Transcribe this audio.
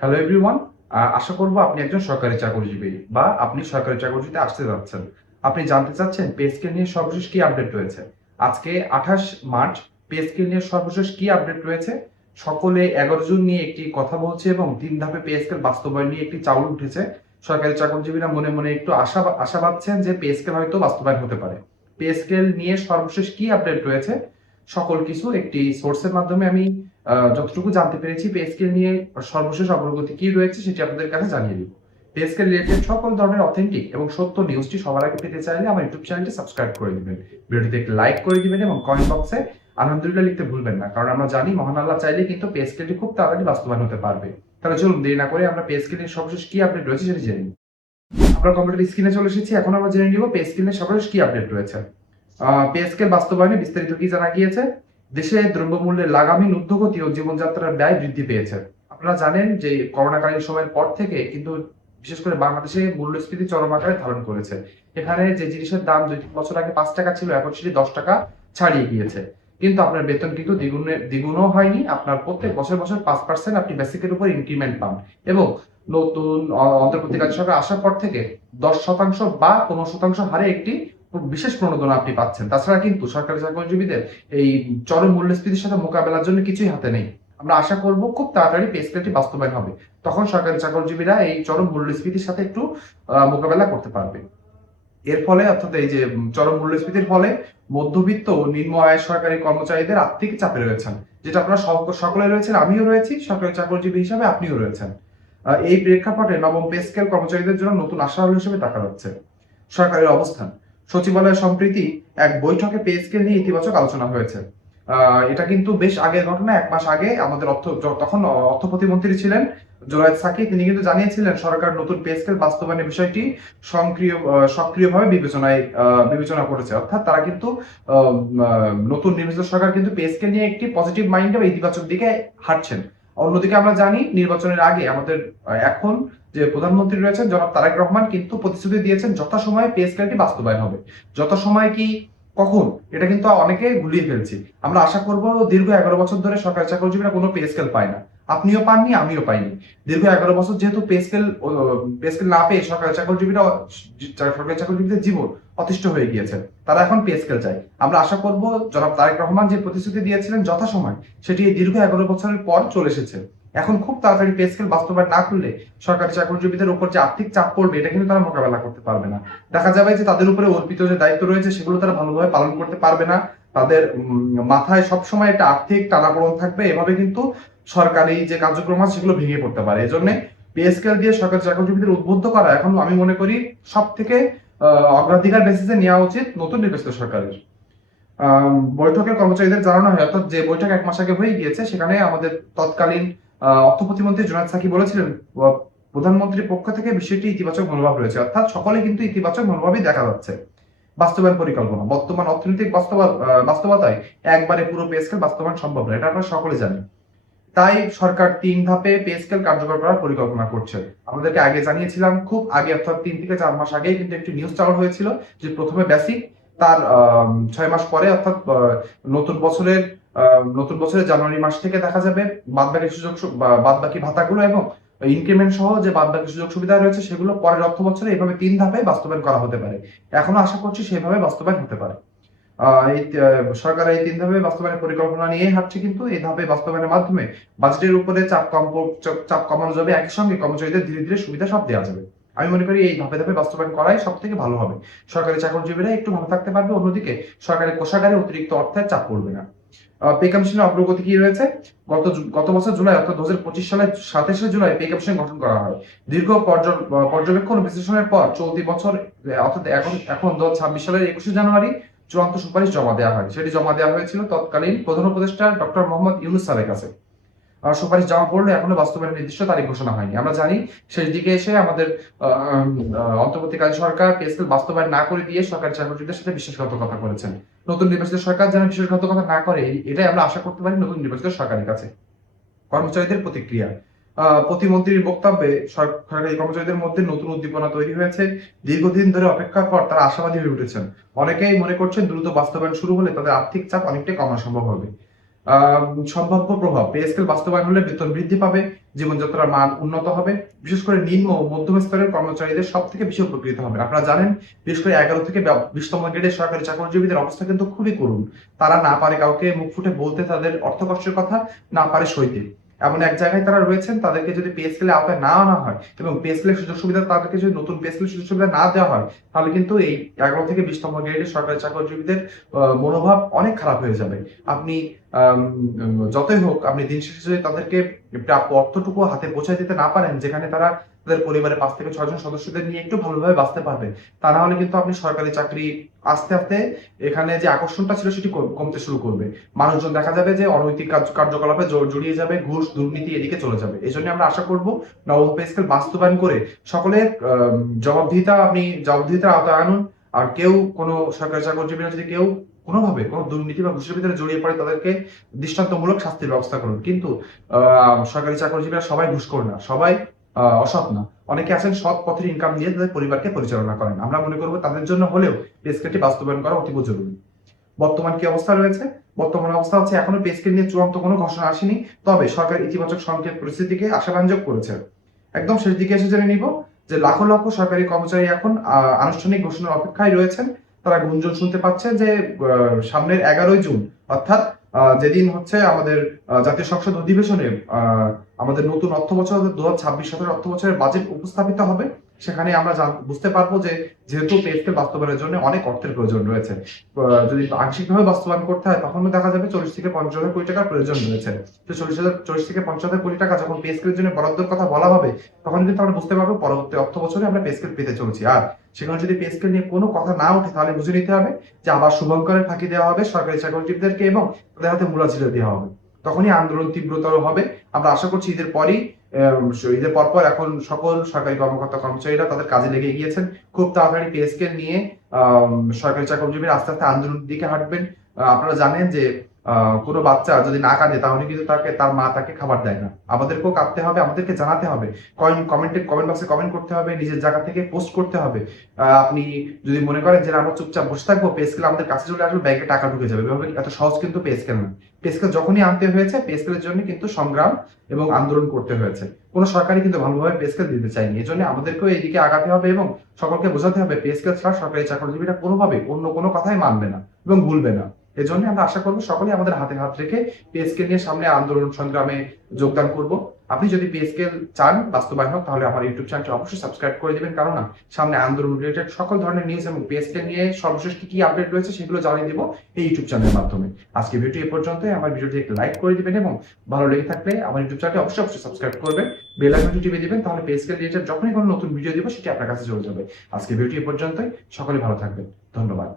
Hello everyone. আশা করব আপনি একজন সরকারি চাকরিজীবী বা আপনি সরকারি চাকরিতে আসতে যাচ্ছেন। আপনি জানতে চাচ্ছেন পে স্কেল নিয়ে সর্বশেষ কি আপডেট রয়েছে। আজকে 28 মার্চ পে স্কেল নিয়ে সর্বশেষ কি আপডেট রয়েছে। সকলে 11 জুন নিয়ে একটি কথা বলছে এবং 3 ধাপে পে স্কেল বাস্তবায়ন নিয়ে একটি চাউল উঠেছে। সরকারি চাকরিজীবীরা মনে মনে একটু আশা পাচ্ছেন যে পে স্কেল হয়তো বাস্তবায়ন হতে পারে। পে স্কেল নিয়ে সর্বশেষ কি আপডেট রয়েছে সকল কিছু একটি সোর্সের মাধ্যমে আমি যতটুকু জানতে পেরেছি পে স্কেল নিয়ে সর্বশেষ অগ্রগতি কি রয়েছে সেটি আপনাদের কাছে জানিয়ে দিব। পে স্কেল রিলেটেড সকল ধরনের অথেন্টিক এবং সত্য নিউজটি সবার আগে পেতে চাইলে আমার ইউটিউব চ্যানেলটি সাবস্ক্রাইব করে দিবেন, ভিডিওটিতে একটি লাইক করে দিবেন এবং কমেন্ট বক্সে আলহামদুলিল্লাহ লিখতে ভুলবেন না, কারণ আমরা জানি মহান আল্লাহ চাইলে কিন্তু পে স্কেলটি খুব তাড়াতাড়ি বাস্তবায়ন হতে পারবে। তাহলে চলুন দেরি না করে আমরা পে স্কেলের সর্বশেষ কি আপডেট রয়েছে সেটি জেনে নিই। আমরা কম্পিউটার স্ক্রিনে চলে এসেছি, এখন আমরা জেনে নিব পে স্কেলের সর্বশেষ কি আপডেট রয়েছে। পে স্কেল বাস্তবায়নে বিস্তারিত কি জানা গিয়েছে। দেশে দ্রব্যমূল্যের লাগামহীন ঊর্ধ্বগতি ও জীবনযাত্রার ব্যয় বৃদ্ধি পেয়েছে। আপনারা জানেন যে করোনাকালীন সময়ের পর থেকে কিন্তু বিশেষ করে বাংলাদেশে মূল্যস্ফীতি চরম আকারে ধারণ করেছে। এখানে যে জিনিসের দাম 2-3 বছর আগে 5 টাকা ছিল, এখন সেটি 10 টাকা ছাড়িয়ে গিয়েছে। কিন্তু আপনার বেতন কিন্তু দ্বিগুণও হয়নি। আপনার প্রত্যেক বছর বছর 5% আপনি বেসিকের উপর ইনক্রিমেন্ট পান এবং নতুন অন্তর্বর্তীকালীন সরকার আসার পর থেকে 10% বা 15% হারে একটি বিশেষ প্রণোদনা আপনি পাচ্ছেন। তাছাড়া কিন্তু সরকারি চাকরিজীবীদের এই চরম মূল্যস্ফীতির সাথে মোকাবেলার জন্য কিছুই হাতে নেই। আমরা আশা করব খুব তাড়াতাড়ি পে স্কেলটি বাস্তবায়ন হবে। তখন সরকারি চাকরিজীবীরা এই চরম মূল্যস্ফীতির সাথে একটু মোকাবেলা করতে পারবে। এর ফলে অর্থাৎ এই যে চরম মূল্যস্ফীতির ফলে মধ্যবিত্ত ও নিম্ন আয়ের সরকারি কর্মচারীদের আর্থিক চাপে রয়েছেন, যেটা আপনারা সকলে রয়েছেন, আমিও রয়েছি, সরকারি চাকরিজীবী হিসাবে আপনিও রয়েছেন। এই প্রেক্ষাপটে নবম পে স্কেল কর্মচারীদের জন্য নতুন আশা হিসেবে দেখা যাচ্ছে। সরকারের অবস্থান। সচিবালয় সম্প্রতি এক বৈঠকে পে স্কেল নিয়ে ইতিবাচক আলোচনা হয়েছে। এটা কিন্তু বেশ আগের ঘটনা। 1 মাস আগে আমাদের তখন অর্থ প্রতিমন্ত্রী ছিলেন জোনায়েদ সাকি, তিনি কিন্তু জানিয়েছিলেন সরকার নতুন পে স্কেল বাস্তবায়নের বিষয়টি সক্রিয়ভাবে বিবেচনা করেছে। অর্থাৎ তারা কিন্তু নতুন নির্বাচিত সরকার কিন্তু পে স্কেল নিয়ে একটি পজিটিভ মাইন্ডে বা ইতিবাচক দিকে হাঁটছেন। অন্যদিকে আমরা জানি নির্বাচনের আগে আমাদের এখন যে প্রধানমন্ত্রী রয়েছেন জনাব তারেক রহমান কিন্তু প্রতিশ্রুতি দিয়েছেন যথাসময়ে পে স্কেলটি বাস্তবায়ন হবে। যথাসময়ে কি, কখন, এটা কিন্তু অনেকে ভুলিয়ে ফেলছি। আমরা আশা করব দীর্ঘ 11 বছর ধরে সরকারি চাকরিজীবীরা কোনো পে স্কেল পায় না। আপনিও পাননি, আমিও পাইনি। দীর্ঘ 11 বছর যেহেতু পে স্কেল না পেয়ে সরকারি চাকরিজীবীদের জীবন অতিষ্ঠ হয়ে গিয়েছে। তারা এখন পে স্কেল চায়। আমরা আশা করব জনাব তারেক রহমান যে প্রতিশ্রুতি দিয়েছিলেন যথাসময়, সেটি দীর্ঘ 11 বছরের পর চলে এসেছে। এখন খুব তাড়াতাড়ি পে স্কেল বাস্তবায়ন না করলে সরকারি চাকরিজীবীদের উপর যে আর্থিক চাপ পড়বে এটা কিন্তু তারা মোকাবেলা করতে পারবে না। দেখা যাবে যে তাদের উপরে অর্পিত যে দায়িত্ব রয়েছে সেগুলো তারা ভালোভাবে পালন করতে পারবে না। তাদের মাথায় সবসময় একটা আর্থিক টানাপোড়েন থাকবে। এভাবে কিন্তু সরকারি যে কার্যক্রম আছে সেগুলো ভেঙে পড়তে পারে। এজন্য পে স্কেল দিয়ে সরকারি চাকরিজীবীদের উদ্বুদ্ধ করা এখন আমি মনে করি সব থেকে অগ্রাধিকার বেসিসে নেওয়া উচিত নতুন নির্বাচিত সরকারের। বৈঠকে কর্মচারীদের জানানো হয়, অর্থাৎ যে বৈঠক 1 মাস আগে হয়ে গিয়েছে সেখানে আমাদের তৎকালীন অর্থ প্রতিমন্ত্রী জোনায়েদ সাকি বলেছিলেন প্রধানমন্ত্রীর পক্ষ থেকে বিষয়টি ইতিবাচক মনোভাব রয়েছে। অর্থাৎ সকলে কিন্তু ইতিবাচক মনোভাবই দেখা যাচ্ছে। বাস্তবায়ন পরিকল্পনা। বর্তমান অর্থনৈতিক বাস্তবতায় একবারে পুরো পে স্কেল বাস্তবায়ন সম্ভব নয়, এটা আমরা সকলে জানি। তাই সরকার 3 ধাপে পে স্কেল কার্যকর করার পরিকল্পনা করছে। আমাদেরকে আগে জানিয়েছিলাম, খুব আগে অর্থাৎ 3 থেকে 4 মাস আগেই কিন্তু একটি নিউজ চাউর হয়েছিল যে প্রথমে বেসিক, তার 6 মাস পরে অর্থাৎ নতুন বছরের জানুয়ারি মাস থেকে দেখা যাবে বাদবাকি ভাতাগুলো এবং ইনক্রিমেন্ট সহ যে বাদবাকি সুযোগ সুবিধা রয়েছে সেগুলো পরের অর্থ বছরে এইভাবে 3 ধাপে বাস্তবায়ন করা হতে পারে। এখনো আশা করছি সেভাবে বাস্তবায়ন হতে পারে। সরকার এই 3 ধাপে বাস্তবায়নের পরিকল্পনা নিয়ে হাঁটছে, কিন্তু এই ধাপে বাস্তবায়নের মাধ্যমে বাজেটের উপরে চাপ কমানো যাবে, একই সঙ্গে কর্মচারীদের ধীরে ধীরে সুবিধা সব দেওয়া যাবে। আমি মনে করি এই ধাপে ধাপে বাস্তবায়ন করাই সব থেকে ভালো হবে। সরকারি চাকরিজীবীরা একটু ভালো থাকতে পারবে, অন্যদিকে সরকারি কোষাগারে অতিরিক্ত অর্থের চাপ পড়বে না। পে কমিশনের অগ্রগতি কি রয়েছে। গত বছর জুলাই অর্থাৎ 2025 সালের 27শে জুলাই পে কমিশন গঠন করা হয়। দীর্ঘ পর্যবেক্ষণ ও বিশ্লেষণের পর চলতি বছর অর্থাৎ এখন 2026 সালের 21শে জানুয়ারি চূড়ান্ত সুপারিশ জমা দেওয়া হয়। সেটি জমা দেওয়া হয়েছিল তৎকালীন প্রধান উপদেষ্টা ডক্টর মোহাম্মদ ইউনূস স্যারের কাছে। সুপারিশ জমা পড়লে এখনো বাস্তবায়নের নির্দিষ্ট তারিখ ঘোষণা হয়নি। আমরা জানি শেষ দিকে এসে আমাদের অন্তর্বর্তীকালীন সরকার পে স্কেল বাস্তবায়ন না করে দিয়ে সরকারি চাকরিজীবীদের সাথে বিশ্বাসঘাতকতা করেছেন। নতুন নির্বাচিত সরকার যেন বিশ্বাসঘাতকতা না করে এটাই আমরা আশা করতে পারি নতুন নির্বাচিত সরকারের কাছে। কর্মচারীদের প্রতিক্রিয়া। প্রতিমন্ত্রীর বক্তব্যে সরকারি কর্মচারীদের মধ্যে নতুন উদ্দীপনা তৈরি হয়েছে। দীর্ঘদিন ধরে অপেক্ষার পর তারা আশাবাদী হয়ে উঠেছেন। অনেকেই মনে করছেন দ্রুত বাস্তবায়ন শুরু হলে তাদের আর্থিক চাপ অনেকটাই কমানো সম্ভব হবে। সম্ভাব্য প্রভাব। পে স্কেল বাস্তবায়ন হলে বেতন বৃদ্ধি পাবে, জীবনযাত্রার মান উন্নত হবে। বিশেষ করে নিম্ন ও মধ্যম স্তরের কর্মচারীদের সব থেকে বেশি উপকৃত হবে। আপনারা জানেন, বিশেষ করে 11 থেকে 20তম গ্রেডের সরকারি চাকরিজীবীদের অবস্থা কিন্তু খুবই করুণ। তারা না পারে কাউকে মুখ ফুটে বলতে তাদের অর্থ কষ্টের কথা, না পারে সইতে। এমন এক জায়গায় তারা রয়েছেন, তাদেরকে যদি পে স্কেলের আওতায় না আনা হয় এবং পে স্কেলের সুযোগ সুবিধা তাদেরকে যদি নতুন পে স্কেলের সুযোগ সুবিধা না দেওয়া হয়, তাহলে কিন্তু এই 11 থেকে 20তম গ্রেডের সরকারি চাকরিজীবীদের মনোভাব অনেক খারাপ হয়ে যাবে। আপনি যতই হোক, আপনি দিন শেষে যদি তাদেরকে প্রাপ্য অর্থটুকু হাতে পৌঁছায় দিতে না পারেন, যেখানে তারা তাদের পরিবারের 5 থেকে 6 জন সদস্যদের নিয়ে একটু ভালোভাবে বাঁচতে পারবে, তা না হলে কিন্তু আপনি সরকারি চাকরি আস্তে আস্তে এখানে যে আকর্ষণটা ছিল সেটি কমতে শুরু করবে। মানুষজন দেখা যাবে যে অনৈতিক কার্যকলাপে জড়িয়ে যাবে, ঘুষ দুর্নীতি এদিকে চলে যাবে। এই জন্য আমরা আশা করব নবম পে স্কেল বাস্তবায়ন করে সকলের জবাবদিহিতার আওতায় আনুন। আর কেউ কোনো সরকারি চাকরিজীবীরা যদি কেউ কোনোভাবে কোনো দুর্নীতি বা ঘুষের ভিতরে জড়িয়ে পড়ে, তাদেরকে দৃষ্টান্তমূলক শাস্তির ব্যবস্থা করুন। কিন্তু সরকারি চাকরিজীবীরা সবাই ঘুষখোর না, সবাই অসৎ না। অনেকে আছেন সৎ পথের ইনকাম দিয়ে তাদের পরিবারকে পরিচালনা করেন। আমরা মনে করব তাদের জন্য হলেও পে স্কেলটি বাস্তবায়ন করা অতীব জরুরি। বর্তমান কি অবস্থা রয়েছে? বর্তমান অবস্থা হচ্ছে এখনো পে স্কেল নিয়ে চূড়ান্ত কোনো ঘোষণা আসেনি। তবে সরকার ইতিবাচক সংকেত পরিস্থিতিকে আশাব্যঞ্জক করেছে। একদম শেষ দিকে এসে জেনে নিব যে লক্ষ লক্ষ সরকারি কর্মচারী এখন আনুষ্ঠানিক ঘোষণার অপেক্ষায় রয়েছেন। তারা গুঞ্জন শুনতে পাচ্ছে যে সামনের 11ই জুন, অর্থাৎ যেদিন হচ্ছে আমাদের জাতীয় সংসদ অধিবেশনে আমাদের নতুন অর্থ বছর 2026-27 অর্থ বছরের বাজেট উপস্থাপিত হবে। সেখানে আমরা বুঝতে পারবো যে যেহেতু পে স্কেল বাস্তবায়নের জন্য অনেক অর্থের প্রয়োজন রয়েছে, যদি আংশিকভাবে বাস্তবায়ন করতে হয় তখন দেখা যাবে 40 থেকে 50,000 কোটি টাকার প্রয়োজন রয়েছে। তো 40 থেকে 50,000 কোটি টাকা যখন পে স্কেলের জন্য বরাদ্দের কথা বলা হবে, তখন কিন্তু আমরা বুঝতে পারবো পরবর্তী অর্থ বছরে আমরা পে স্কেল পেতে চলছি। আর সেখানে যদি পে স্কেল নিয়ে কোনো কথা না ওঠে, তাহলে বুঝে নিতে হবে যে আবার শুভঙ্করের ফাঁকি দেওয়া হবে সরকারি চাকরিজীবীদেরকে এবং তাদের হাতে মূলা ঝিলে দেওয়া হবে। তখনই আন্দোলন তীব্রতর হবে। আমরা আশা করছি ঈদের পরপর এখন সকল সরকারি কর্মকর্তা কর্মচারীরা তাদের কাজে লেগে গিয়েছেন। খুব তাড়াতাড়ি পে স্কেল নিয়ে সরকারি চাকরিজীবীরা আস্তে আস্তে আন্দোলনের দিকে হাঁটবেন। আপনারা জানেন যে কোনো বাচ্চা যদি না কাঁদে, তাহলে কিন্তু তার মা তাকে খাবার দেয় না। আমাদেরকেও কাঁদতে হবে, আমাদেরকে জানাতে হবে, কমেন্ট বক্সে কমেন্ট করতে হবে, নিজের জায়গা থেকে পোস্ট করতে হবে। আপনি যদি মনে করেন যে আমরা চুপচাপ বসে থাকবো, পে স্কেল আমাদের কাছে চলে আসবে, ব্যাংকে টাকা ঢুকে যাবে, এভাবে এত সহজ কিন্তু পে স্কেল না। পে স্কেল যখনই আনতে হয়েছে, পে স্কেলের জন্য কিন্তু সংগ্রাম এবং আন্দোলন করতে হয়েছে। কোনো সরকারই কিন্তু ভালোভাবে পে স্কেল দিতে চায়নি। এই জন্য আমাদেরকেও এইদিকে আগাতে হবে এবং সকলকে বোঝাতে হবে পে স্কেল ছাড়া সরকারি চাকরিজীবীরা কোনোভাবে অন্য কোনো কথাই মানবে না এবং ভুলবে না। এজন্য আমরা আশা করবো সকলেই আমাদের হাতে হাত রেখে পে স্কেল নিয়ে সামনে আন্দোলন সংগ্রামে যোগদান করব। আপনি যদি পে স্কেল চান বাস্তবায়ন হোক, তাহলে আমার ইউটিউব চ্যানেলটি অবশ্যই সাবস্ক্রাইব করে দিবেন, কারণ সামনে আন্দোলন রিলেটেড সকল ধরনের নিউজ এবং পে স্কেল নিয়ে সর্বশেষ কি আপডেট রয়েছে সেগুলো জানিয়ে দিব এই ইউটিউব চ্যানেলের মাধ্যমে। আজকে ভিডিওটি এ পর্যন্তই। আমার ভিডিওটি একটু লাইক করে দিবেন এবং ভালো লেগে থাকলে আমার ইউটিউব চ্যানেলটি অবশ্যই সাবস্ক্রাইব করবেন, বেল আইকনটি টিপে দিবেন, তাহলে পে স্কেল রিলেটেড যখনই কোনো নতুন ভিডিও দিব সেটি আপনার কাছে চলে যাবে। আজকে ভিডিওটি এ পর্যন্তই। সকলে ভালো থাকবেন। ধন্যবাদ।